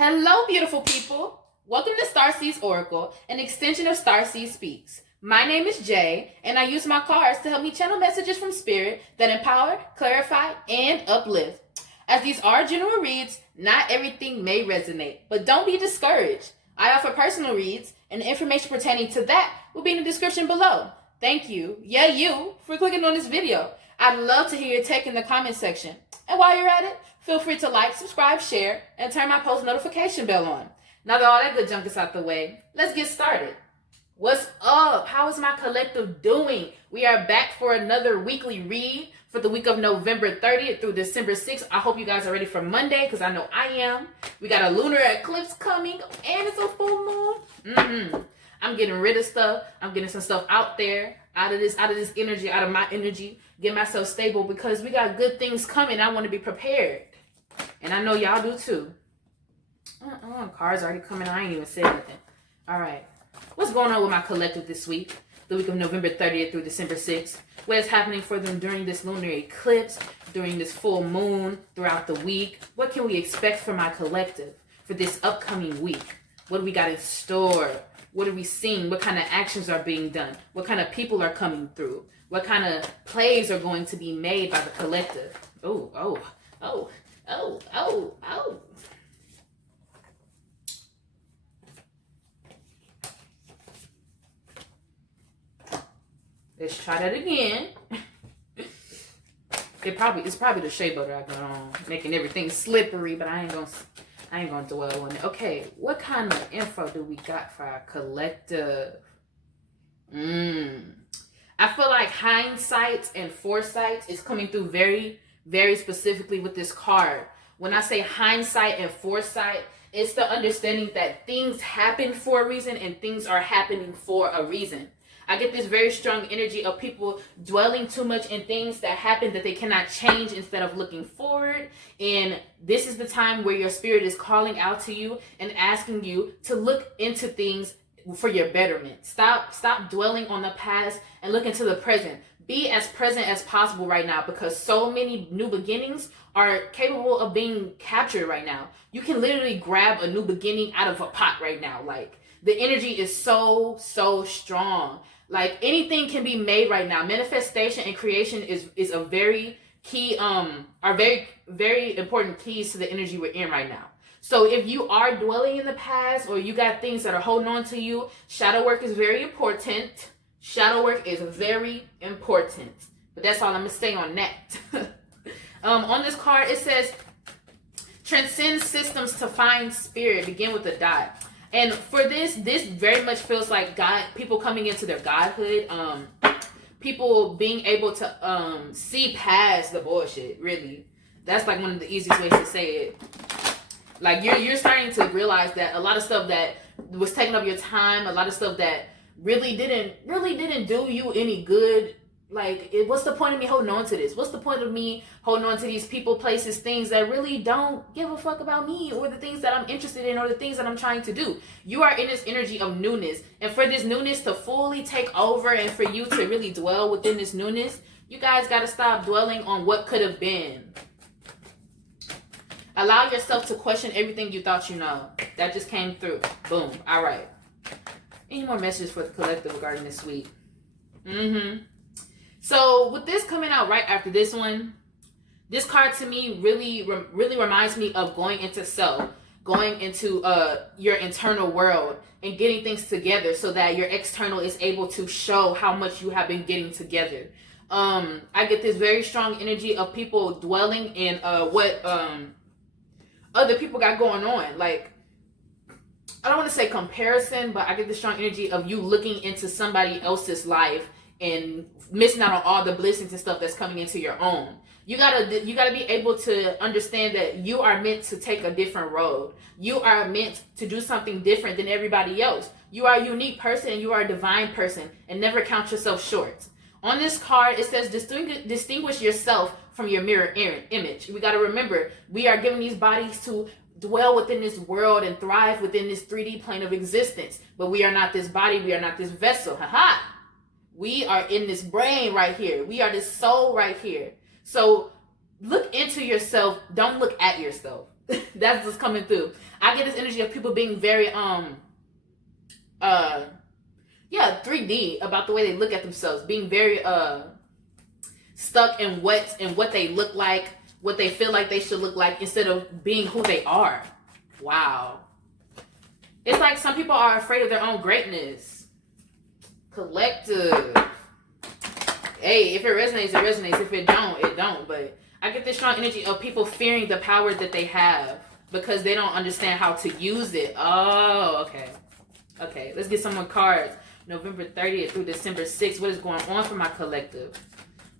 Hello, beautiful people. Welcome to Starseeds Oracle, an extension of Starseed Speaks. My name is Jay, and I use my cards to help me channel messages from Spirit that empower, clarify, and uplift. As these are general reads, not everything may resonate, but don't be discouraged. I offer personal reads, and the information pertaining to that will be in the description below. Thank you, you, for clicking on this video. I'd love to hear your take in the comment section. And while you're at it, feel free to like, subscribe, share, and turn my post notification bell on. Now that all that good junk is out the way, let's get started. What's up? How is my collective doing? We are back for another weekly read for the week of November 30th through December 6th. I hope you guys are ready for Monday, because I know I am. We got a lunar eclipse coming, and it's a full moon. I'm getting rid of stuff. I'm getting some stuff out there, out of this energy, out of my energy, get myself stable, because we got good things coming. I want to be prepared. And I know y'all do too. Cards already coming. I ain't even said nothing. All right. What's going on with my collective this week? The week of November 30th through December 6th. What is happening for them during this lunar eclipse, during this full moon, throughout the week? What can we expect from my collective for this upcoming week? What do we got in store? What are we seeing? What kind of actions are being done? What kind of people are coming through? What kind of plays are going to be made by the collective? Oh. Let's try that again. It's probably the shea butter I got on, making everything slippery, but I ain't gonna dwell on it. Okay, what kind of info do we got for our collective? I feel like hindsight and foresight is coming through very, very specifically with this card. When I say hindsight and foresight, it's the understanding that things happen for a reason and things are happening for a reason. I get this very strong energy of people dwelling too much in things that happen that they cannot change instead of looking forward. And this is the time where your spirit is calling out to you and asking you to look into things for your betterment. Stop dwelling on the past and look into the present. Be as present as possible right now, because so many new beginnings are capable of being captured right now. You can literally grab a new beginning out of a pot right now. Like, the energy is so strong. Like, anything can be made right now. Manifestation and creation is a very key, are very important keys to the energy we're in right now. So if you are dwelling in the past, or you got things that are holding on to you, shadow work is very important. Shadow work is very important. But that's all I'm going to say on that. On this card, it says, transcend systems to find spirit. Begin with a dot. And for this very much feels like God, people coming into their godhood, people being able to see past the bullshit, really. That's like one of the easiest ways to say it. Like, you're starting to realize that a lot of stuff that was taking up your time, a lot of stuff that really didn't do you any good. Like, what's the point of me holding on to this? What's the point of me holding on to these people, places, things that really don't give a fuck about me, or the things that I'm interested in, or the things that I'm trying to do? You are in this energy of newness. And for this newness to fully take over, and for you to really dwell within this newness, you guys got to stop dwelling on what could have been. Allow yourself to question everything you thought you know. That just came through. Boom. All right. Any more messages for the collective regarding this week? So with this coming out right after this one, this card to me really reminds me of going into self, going into your internal world and getting things together so that your external is able to show how much you have been getting together. I get this very strong energy of people dwelling in what other people got going on. Like, I don't want to say comparison, but I get the strong energy of you looking into somebody else's life and missing out on all the blessings and stuff that's coming into your own. You gotta be able to understand that you are meant to take a different road. You are meant to do something different than everybody else. You are a unique person, and you are a divine person, and never count yourself short. On this card, it says distinguish yourself from your mirror image. We got to remember, we are given these bodies to dwell within this world and thrive within this 3D plane of existence. But we are not this body. We are not this vessel. Haha. We are in this brain right here. We are this soul right here. So look into yourself. Don't look at yourself. That's what's coming through. I get this energy of people being very yeah, 3D about the way they look at themselves, being very stuck in what they look like, what they feel like they should look like, instead of being who they are. Wow. It's like some people are afraid of their own greatness. Collective. Hey, if it resonates, it resonates. If it don't, it don't. But I get this strong energy of people fearing the power that they have because they don't understand how to use it. Oh, okay. Okay, let's get some more cards. November 30th through December 6th. What is going on for my collective?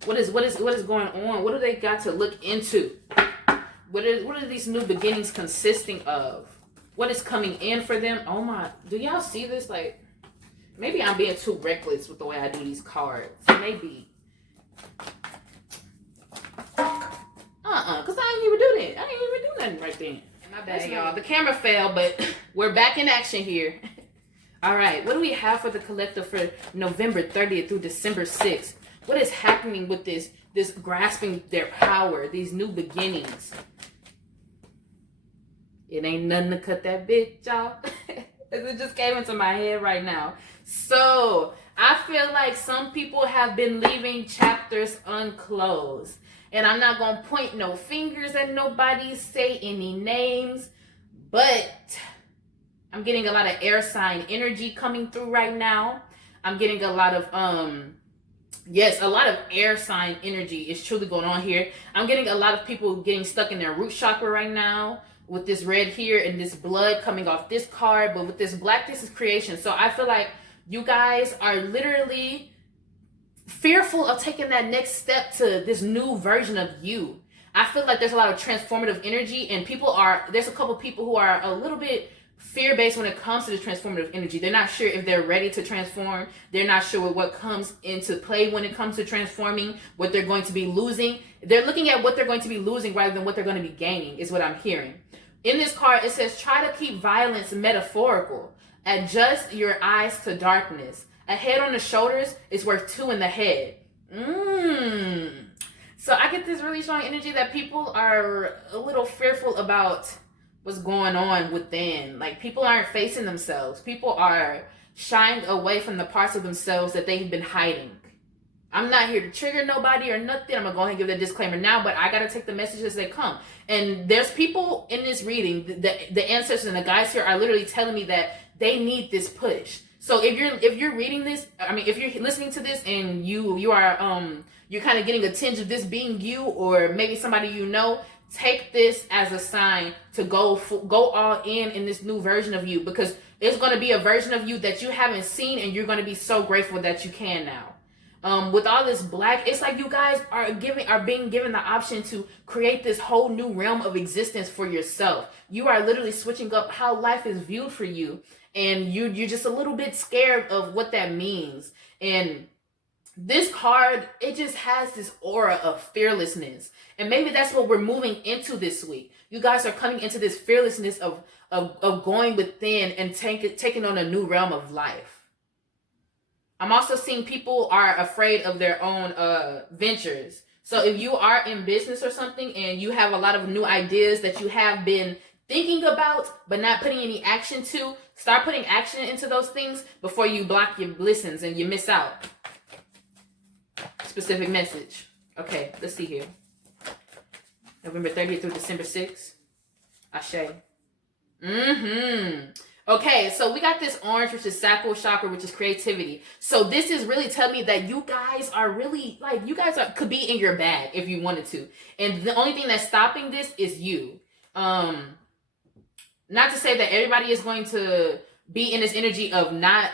What is going on? What do they got to look into? What are these new beginnings consisting of? What is coming in for them? Oh my, do y'all see this? Like, maybe I'm being too reckless with the way I do these cards. Maybe. Because I didn't even do that. I didn't even do nothing right then. My bad, y'all. The camera fell, but we're back in action here. All right, what do we have for the collective for November 30th through December 6th? What is happening with this grasping their power, these new beginnings? It ain't nothing to cut that bitch off. It just came into my head right now. So, I feel like some people have been leaving chapters unclosed. And I'm not going to point no fingers at nobody, say any names, but I'm getting a lot of air sign energy coming through right now. I'm getting a lot of, yes, a lot of air sign energy is truly going on here. I'm getting a lot of people getting stuck in their root chakra right now with this red here and this blood coming off this card. But with this black, this is creation. So I feel like you guys are literally fearful of taking that next step to this new version of you. I feel like there's a lot of transformative energy, and there's a couple people who are a little bit fear-based when it comes to the transformative energy. They're not sure if they're ready to transform. They're not sure what comes into play when it comes to transforming, what they're going to be losing. They're looking at what they're going to be losing rather than what they're going to be gaining, is what I'm hearing. In this card, it says, try to keep violence metaphorical. Adjust your eyes to darkness. A head on the shoulders is worth two in the head. So I get this really strong energy that people are a little fearful about what's going on within. Like, people aren't facing themselves. People are shying away from the parts of themselves that they've been hiding. I'm not here to trigger nobody or nothing. I'm going to go ahead and give the disclaimer now, but I got to take the messages as they come. And there's people in this reading, the ancestors and the guides here are literally telling me that they need this push. So if you're reading this, I mean, if you're listening to this and you are you're kind of getting a tinge of this being you, or maybe somebody you know, take this as a sign to go all in this new version of you, because it's going to be a version of you that you haven't seen, and you're going to be so grateful that you can now. With all this black, it's like you guys are being given the option to create this whole new realm of existence for yourself. You are literally switching up how life is viewed for you, and you're just a little bit scared of what that means. And this card, it just has this aura of fearlessness, and maybe that's what we're moving into this week. You guys are coming into this fearlessness of going within and taking on a new realm of life. I'm also seeing people are afraid of their own ventures. So if you are in business or something and you have a lot of new ideas that you have been thinking about but not putting any action to, start putting action into those things before you block your blessings and you miss out. Specific message. Okay, let's see here. November 30th through December 6th. Ashe. Okay, so we got this orange, which is sacral chakra, which is creativity. So this is really telling me that you guys are really, like, could be in your bag if you wanted to. And the only thing that's stopping this is you. Not to say that everybody is going to be in this energy of not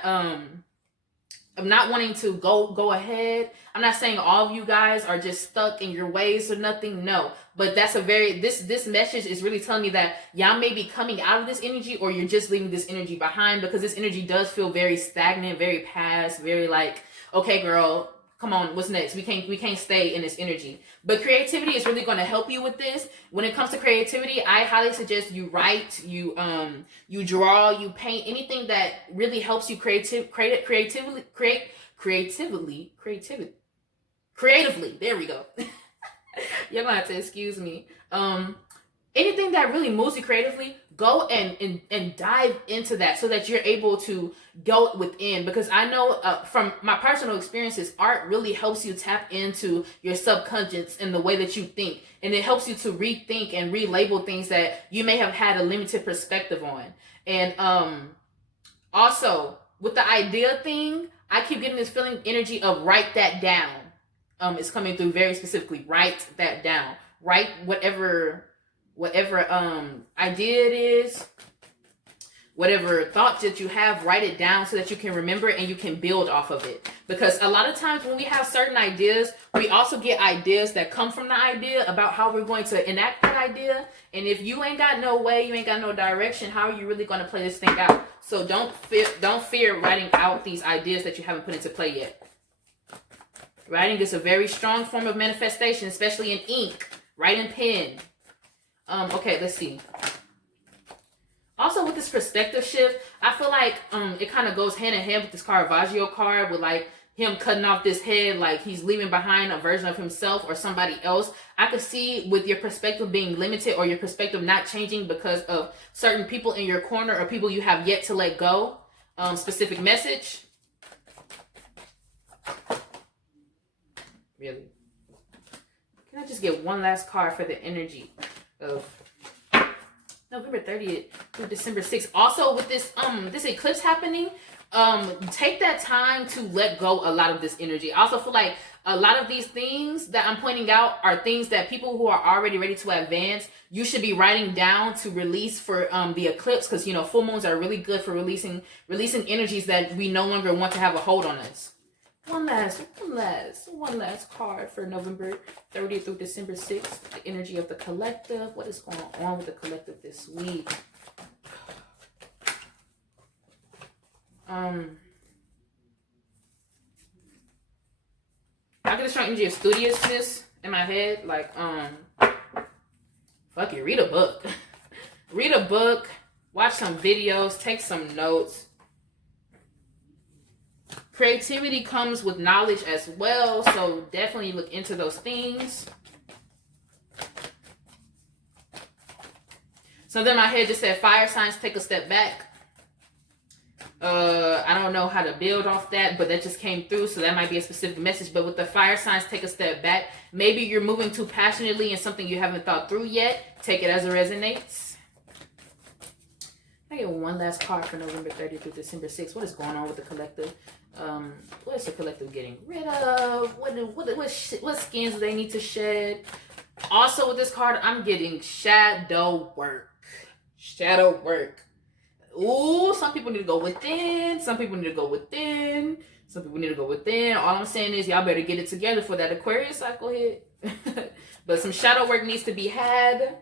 wanting to go ahead. I'm not saying all of you guys are just stuck in your ways or nothing. No, but that's this message is really telling me that y'all may be coming out of this energy, or you're just leaving this energy behind, because this energy does feel very stagnant, very past, very like, okay, girl, come on, what's next? We can't stay in this energy. But creativity is really going to help you with this. When it comes to creativity, I highly suggest you write, you draw, you paint, anything that really helps you creatively. There we go. You're gonna have to excuse me. anything that really moves you creatively, go and dive into that so that you're able to go within. Because I know from my personal experiences, art really helps you tap into your subconscious in the way that you think, and it helps you to rethink and relabel things that you may have had a limited perspective on. And also with the idea thing, I keep getting this feeling energy of write that down. It's coming through very specifically. Write that down. Write whatever idea it is, whatever thoughts that you have, write it down so that you can remember it and you can build off of it. Because a lot of times when we have certain ideas, we also get ideas that come from the idea about how we're going to enact that idea. And if you ain't got no way, you ain't got no direction, how are you really going to play this thing out? So don't fear writing out these ideas that you haven't put into play yet. Writing is a very strong form of manifestation, especially in ink. Write in pen. Okay, let's see. Also with this perspective shift, I feel like it kind of goes hand in hand with this Caravaggio card with like him cutting off this head, like he's leaving behind a version of himself or somebody else. I could see with your perspective being limited or your perspective not changing because of certain people in your corner or people you have yet to let go. Specific message. Really? Can I just get one last card for the energy of November 30th through December 6th? Also with this this eclipse happening, take that time to let go a lot of this energy. I also feel like a lot of these things that I'm pointing out are things that people who are already ready to advance, you should be writing down to release for the eclipse, because you know full moons are really good for releasing energies that we no longer want to have a hold on us. One last card for November 30th through December 6th. The energy of the collective. What is going on with the collective this week? I get a strong energy of studiousness in my head. Like, fuck it, read a book. Read a book, watch some videos, take some notes. Creativity comes with knowledge as well, so definitely look into those things. So then my head just said fire signs, take a step back. I don't know how to build off that, but that just came through, so that might be a specific message. But with the fire signs, take a step back. Maybe you're moving too passionately in something you haven't thought through yet. Take it as it resonates. I get one last card for November 30th through December 6th. What is going on with the collective? What is the collective getting rid of? What skins do they need to shed? Also with this card, I'm getting shadow work. Shadow work. Ooh, some people need to go within. Some people need to go within. Some people need to go within. All I'm saying is y'all better get it together for that Aquarius cycle hit. But some shadow work needs to be had.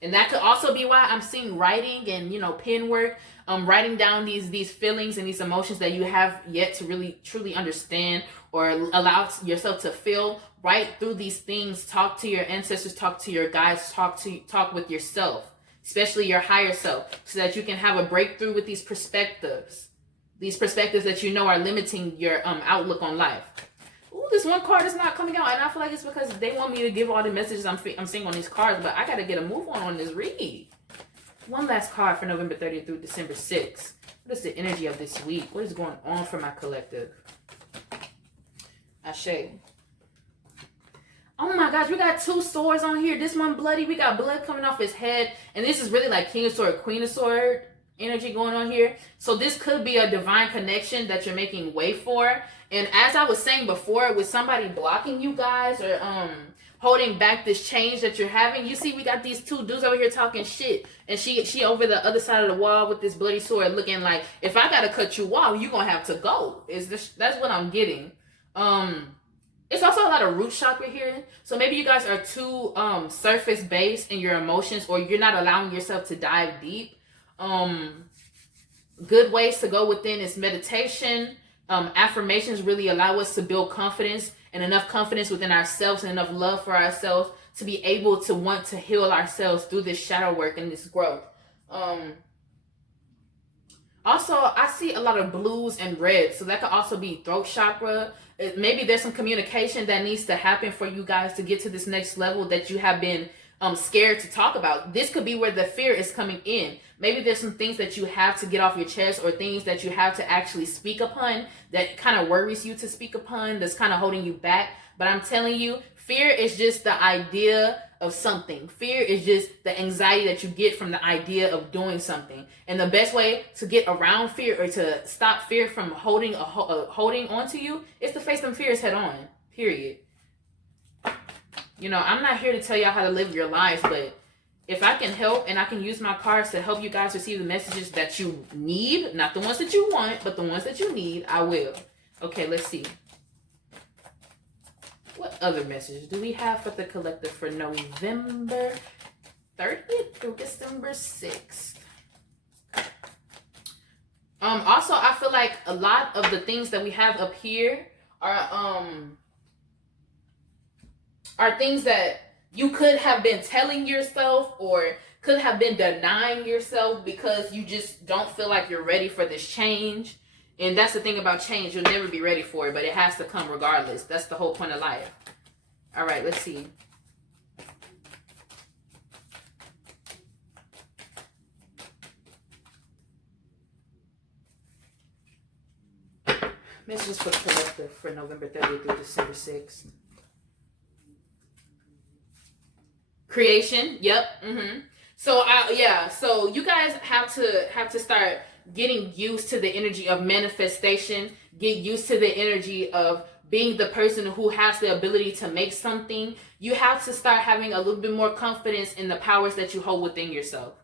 And that could also be why I'm seeing writing and, you know, pen work. Writing down these feelings and these emotions that you have yet to really truly understand or allow yourself to feel. Write through these things. Talk to your ancestors. Talk to your guides. Talk with yourself, especially your higher self, so that you can have a breakthrough with these perspectives. These perspectives that you know are limiting your outlook on life. Ooh, this one card is not coming out, and I feel like it's because they want me to give all the messages I'm seeing on these cards, but I got to get a move on this read. One last card for November 30th through December 6th. What is the energy of this week? What is going on for my collective? Ashe. Oh my gosh, we got two swords on here. This one bloody. We got blood coming off his head. And this is really like King of Sword, Queen of Sword energy going on here. So this could be a divine connection that you're making way for. And as I was saying before, with somebody blocking you guys or holding back this change that you're having, you see we got these two dudes over here talking shit. And she over the other side of the wall with this bloody sword looking like, if I gotta cut you off, you're gonna have to go. That's what I'm getting. It's also a lot of root chakra here. So maybe you guys are too surface based in your emotions, or you're not allowing yourself to dive deep. Good ways to go within is meditation. Affirmations really allow us to build confidence, and enough confidence within ourselves and enough love for ourselves to be able to want to heal ourselves through this shadow work and this growth. Also, I see a lot of blues and reds, so that could also be throat chakra. Maybe there's some communication that needs to happen for you guys to get to this next level that you have been scared to talk about. This could be where the fear is coming in. Maybe there's some things that you have to get off your chest, or things that you have to actually speak upon that kind of worries you to speak upon, that's kind of holding you back. But I'm telling you, fear is just the idea of something. Fear is just the anxiety that you get from the idea of doing something. And the best way to get around fear, or to stop fear from holding on to you, is to face them fears head on. Period. You know, I'm not here to tell y'all how to live your lives, but if I can help, and I can use my cards to help you guys receive the messages that you need, not the ones that you want, but the ones that you need, I will. Okay, let's see. What other message do we have for the collective for November 30th through December 6th? Also, I feel like a lot of the things that we have up here are things that you could have been telling yourself, or could have been denying yourself, because you just don't feel like you're ready for this change. And that's the thing about change. You'll never be ready for it, but it has to come regardless. That's the whole point of life. All right, let's see. Messages for the collective for November 30th through December 6th. Creation. Yep. So so you guys have to start getting used to the energy of manifestation. Get used to the energy of being the person who has the ability to make something. You have to start having a little bit more confidence in the powers that you hold within yourself.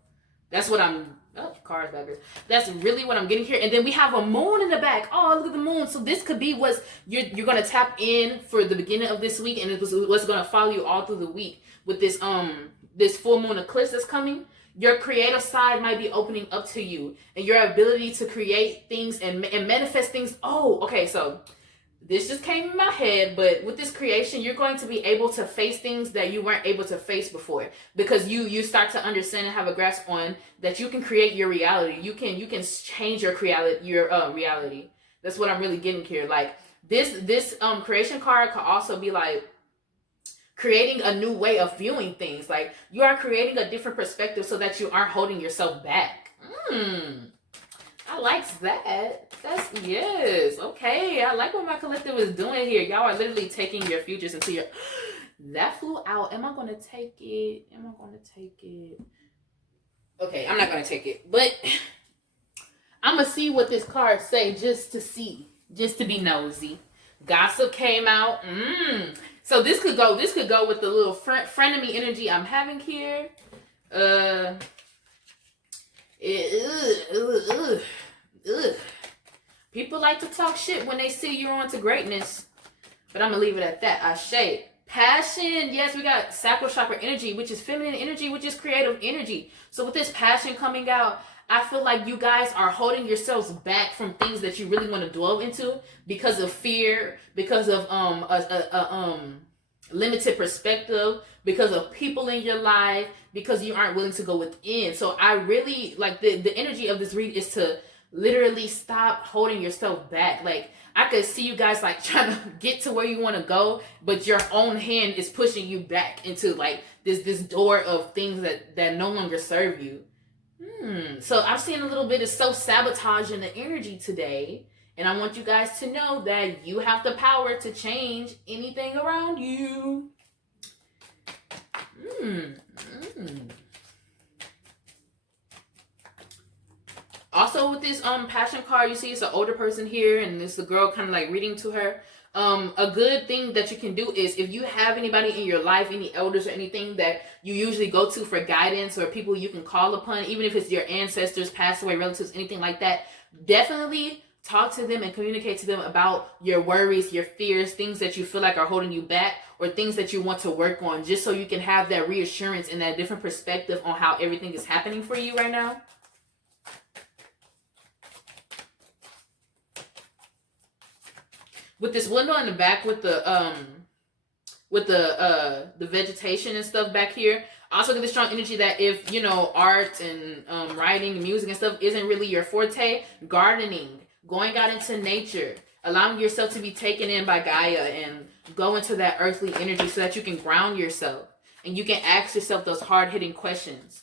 That's what I'm... Oh, cards backwards. That's really what I'm getting here. And then we have a moon in the back. Oh, look at the moon. So this could be what you're going to tap in for the beginning of this week, and it was what's going to follow you all through the week with this this full moon eclipse that's coming. Your creative side might be opening up to you, and your ability to create things and manifest things. Oh, okay. So this just came in my head, but with this creation, you're going to be able to face things that you weren't able to face before, because you start to understand and have a grasp on that you can create your reality. You can change your reality. That's what I'm really getting here. Like this creation card could also be like creating a new way of viewing things. Like you are creating a different perspective so that you aren't holding yourself back. I like that. That's, yes. Okay. I like what my collective is doing here. Y'all are literally taking your futures into your... That flew out. Am I going to take it? Okay, I'm not going to take it. But I'm going to see what this card say, just to see. Just to be nosy. Gossip came out. So this could go with the little frenemy energy I'm having here. People like to talk shit when they see you're on to greatness, but I'm gonna leave it at that. Ashe. Passion. Yes, we got sacral chakra energy, which is feminine energy, which is creative energy. So with this passion coming out, I feel like you guys are holding yourselves back from things that you really want to delve into because of fear, because of limited perspective, because of people in your life, because you aren't willing to go within. So I really like the energy of this read is to literally stop holding yourself back. Like I could see you guys like trying to get to where you want to go, but your own hand is pushing you back into like this door of things that no longer serve you. So I'm seeing a little bit of self-sabotage in the energy today. And I want you guys to know that you have the power to change anything around you. Also with this passion card, you see it's an older person here, and it's the girl kind of like reading to her. A good thing that you can do is, if you have anybody in your life, any elders or anything that you usually go to for guidance, or people you can call upon, even if it's your ancestors, passed away relatives, anything like that, definitely talk to them and communicate to them about your worries, your fears, things that you feel like are holding you back, or things that you want to work on, just so you can have that reassurance and that different perspective on how everything is happening for you right now. With this window in the back with the vegetation and stuff back here, I also get the strong energy that if, you know, art and writing and music and stuff isn't really your forte, gardening, going out into nature, allowing yourself to be taken in by Gaia and go into that earthly energy so that you can ground yourself and you can ask yourself those hard-hitting questions.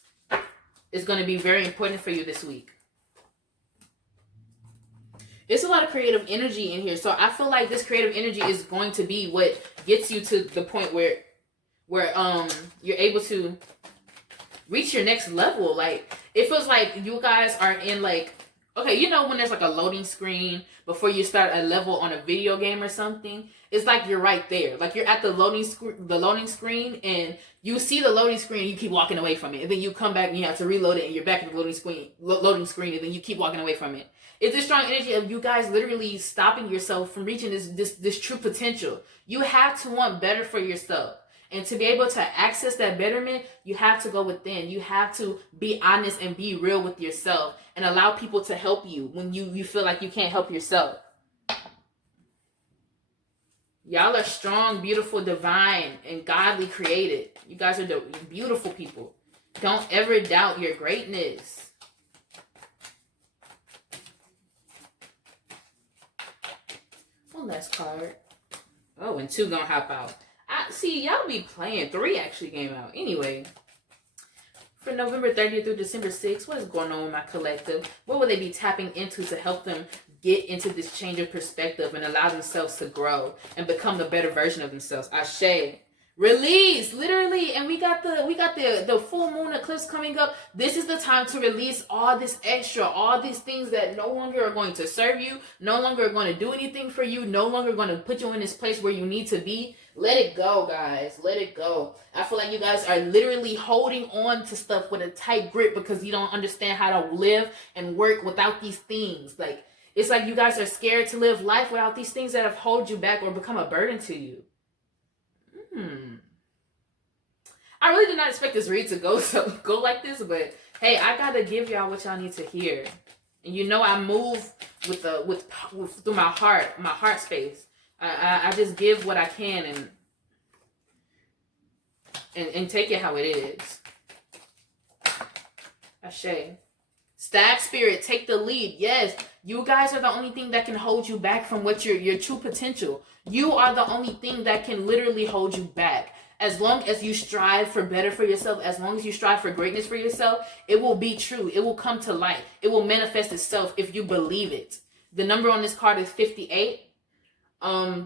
It's going to be very important for you this week. It's a lot of creative energy in here. So I feel like this creative energy is going to be what gets you to the point where you're able to reach your next level. Like, it feels like you guys are in, like, okay, you know when there's like a loading screen before you start a level on a video game or something? It's like you're right there. Like, you're at the loading screen, and you see the loading screen, and you keep walking away from it, and then you come back and you have to reload it, and you're back at the loading screen, and then you keep walking away from it. It's this strong energy of you guys literally stopping yourself from reaching this true potential. You have to want better for yourself. And to be able to access that betterment, you have to go within. You have to be honest and be real with yourself and allow people to help you when you feel like you can't help yourself. Y'all are strong, beautiful, divine, and godly created. You guys are beautiful people. Don't ever doubt your greatness. One last card. Oh, and 2 gonna hop out. See, y'all be playing. 3 actually came out. Anyway, for November 30th through December 6th, what is going on with my collective? What will they be tapping into to help them get into this change of perspective and allow themselves to grow and become the better version of themselves? Ashe. Release, literally. And we got the full moon eclipse coming up. This is the time to release all this extra, all these things that no longer are going to serve you, no longer are going to do anything for you, no longer going to put you in this place where you need to be. Let it go, guys. Let it go. I feel like you guys are literally holding on to stuff with a tight grip because you don't understand how to live and work without these things. Like, it's like you guys are scared to live life without these things that have held you back or become a burden to you. I really did not expect this read to go like this, but hey, I gotta give y'all what y'all need to hear. And you know I move with through my heart space. I just give what I can and take it how it is. Ashe. Stag spirit, take the lead. Yes, you guys are the only thing that can hold you back from what your true potential. You are the only thing that can literally hold you back. As long as you strive for better for yourself, as long as you strive for greatness for yourself, it will be true. It will come to light. It will manifest itself if you believe it. The number on this card is 58.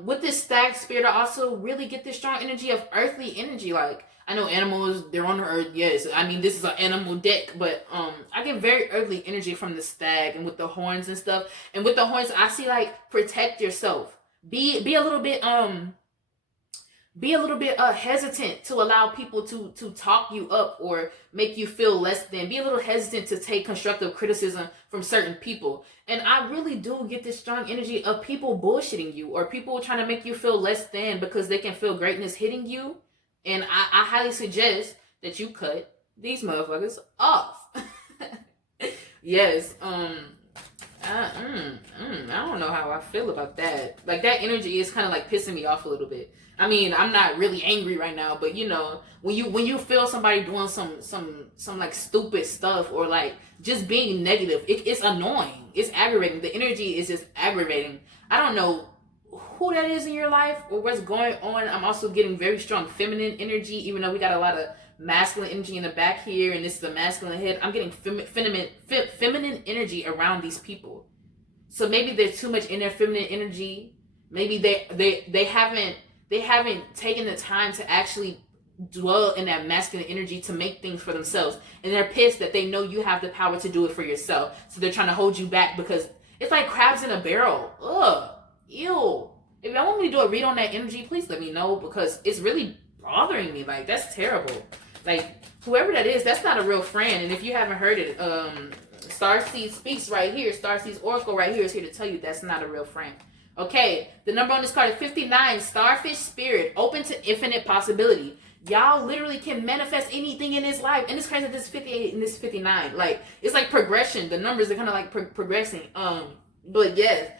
With this stag spirit, I also really get this strong energy of earthly energy. Like, I know animals, they're on the earth. Yes, I mean, this is an animal deck, but I get very earthly energy from the stag and with the horns and stuff. And with the horns, I see, like, protect yourself. Be a little bit hesitant to allow people to talk you up or make you feel less than. Be a little hesitant to take constructive criticism from certain people. And I really do get this strong energy of people bullshitting you or people trying to make you feel less than because they can feel greatness hitting you. And I highly suggest that you cut these motherfuckers off. Yes. I don't know how I feel about that. Like, that energy is kind of like pissing me off a little bit. I mean, I'm not really angry right now, but you know, when you feel somebody doing some like stupid stuff or like just being negative, it's annoying. It's aggravating. The energy is just aggravating. I don't know who that is in your life or what's going on. I'm also getting very strong feminine energy, even though we got a lot of masculine energy in the back here, and this is the masculine head. I'm getting feminine energy around these people. So maybe there's too much in their feminine energy. Maybe they haven't taken the time to actually dwell in that masculine energy to make things for themselves. And they're pissed that they know you have the power to do it for yourself. So they're trying to hold you back because it's like crabs in a barrel. Ugh. Ew. If y'all want me to do a read on that energy, please let me know because it's really bothering me. Like, that's terrible. Like, whoever that is, that's not a real friend. And if you haven't heard it, Starseed Speaks right here. Starseed's Oracle right here is here to tell you that's not a real friend. Okay, the number on this card is 59. Starfish Spirit, open to infinite possibility. Y'all literally can manifest anything in this life. And it's crazy that this is 58 and this is 59. Like, it's like progression. The numbers are kind of like progressing. But yes,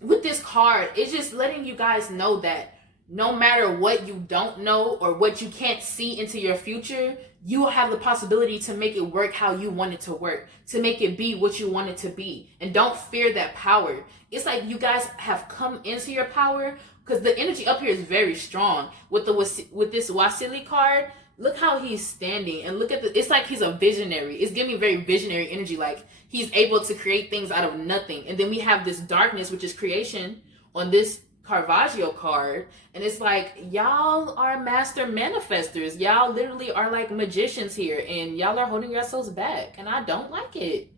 with this card, it's just letting you guys know that no matter what you don't know or what you can't see into your future, you have the possibility to make it work how you want it to work, to make it be what you want it to be. And don't fear that power. It's like you guys have come into your power, because the energy up here is very strong. With this Wasili card, look how he's standing, and look at it's like he's a visionary. It's giving me very visionary energy, like he's able to create things out of nothing. And then we have this darkness, which is creation, on this Caravaggio card, and it's like y'all are master manifestors. Y'all literally are like magicians here, and y'all are holding yourselves back, and I don't like it.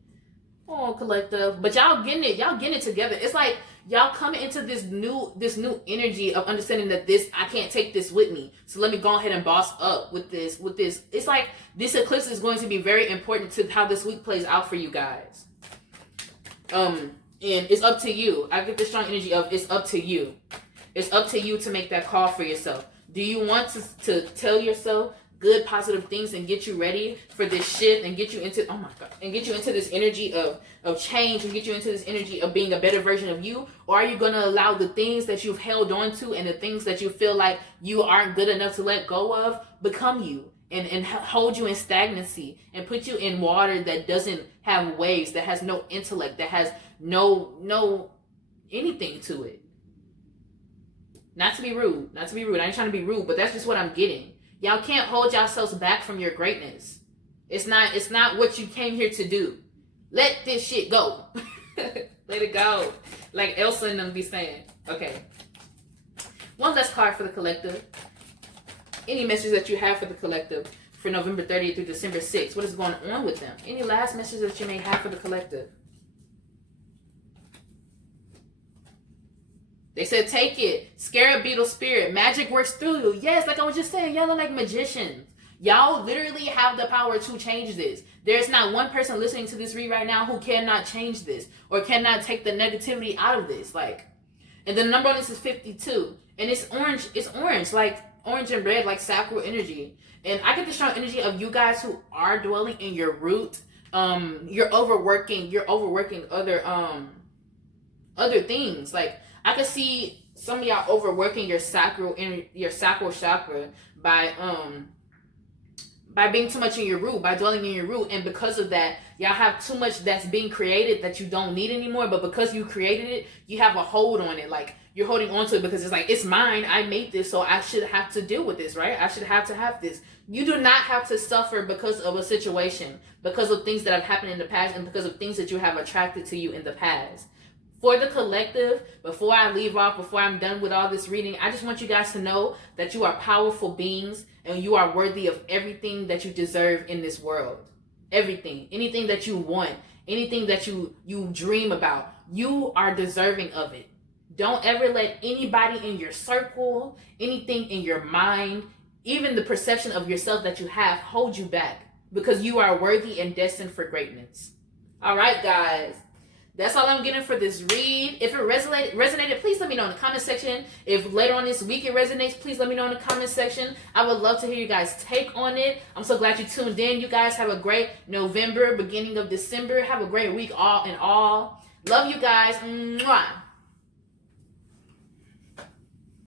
Oh, collective, but y'all getting it together. It's like y'all coming into this new energy of understanding that I can't take this with me, so let me go ahead and boss up with this. It's like this eclipse is going to be very important to how this week plays out for you guys. And it's up to you. I get the strong energy of it's up to you. It's up to you to make that call for yourself. Do you want to tell yourself good, positive things and get you ready for this shift and get you into, oh my God, and get you into this energy of change and get you into this energy of being a better version of you? Or are you going to allow the things that you've held on to and the things that you feel like you aren't good enough to let go of become you? And hold you in stagnancy and put you in water that doesn't have waves, that has no intellect, that has no anything to it. Not to be rude. I ain't trying to be rude, but that's just what I'm getting. Y'all can't hold yourselves back from your greatness. It's not what you came here to do. Let this shit go. Let it go. Like Elsa and them be saying. Okay. One last card for the collective. Any message that you have for the collective for November 30th through December 6th? What is going on with them? Any last messages that you may have for the collective? They said, take it. Scarab beetle spirit. Magic works through you. Yes, like I was just saying, y'all are like magicians. Y'all literally have the power to change this. There's not one person listening to this read right now who cannot change this or cannot take the negativity out of this. Like, and the number on this is 52. And it's orange. It's orange. Like, orange and red, like sacral energy. And I get the strong energy of you guys who are dwelling in your root. You're overworking other things. Like, I could see some of y'all overworking your sacral chakra by being too much in your root, by dwelling in your root. And because of that, y'all have too much that's being created that you don't need anymore. But because you created it, you have a hold on it. Like, you're holding on to it because it's like, it's mine. I made this, so I should have to deal with this, right? I should have to have this. You do not have to suffer because of a situation, because of things that have happened in the past, and because of things that you have attracted to you in the past. For the collective, before I leave off, before I'm done with all this reading, I just want you guys to know that you are powerful beings and you are worthy of everything that you deserve in this world. Everything. Anything that you want, anything that you dream about, you are deserving of it. Don't ever let anybody in your circle, anything in your mind, even the perception of yourself that you have, hold you back, because you are worthy and destined for greatness. All right, guys. That's all I'm getting for this read. If it resonated, please let me know in the comment section. If later on this week it resonates, please let me know in the comment section. I would love to hear you guys' take on it. I'm so glad you tuned in. You guys have a great November, beginning of December. Have a great week all in all. Love you guys. Mwah.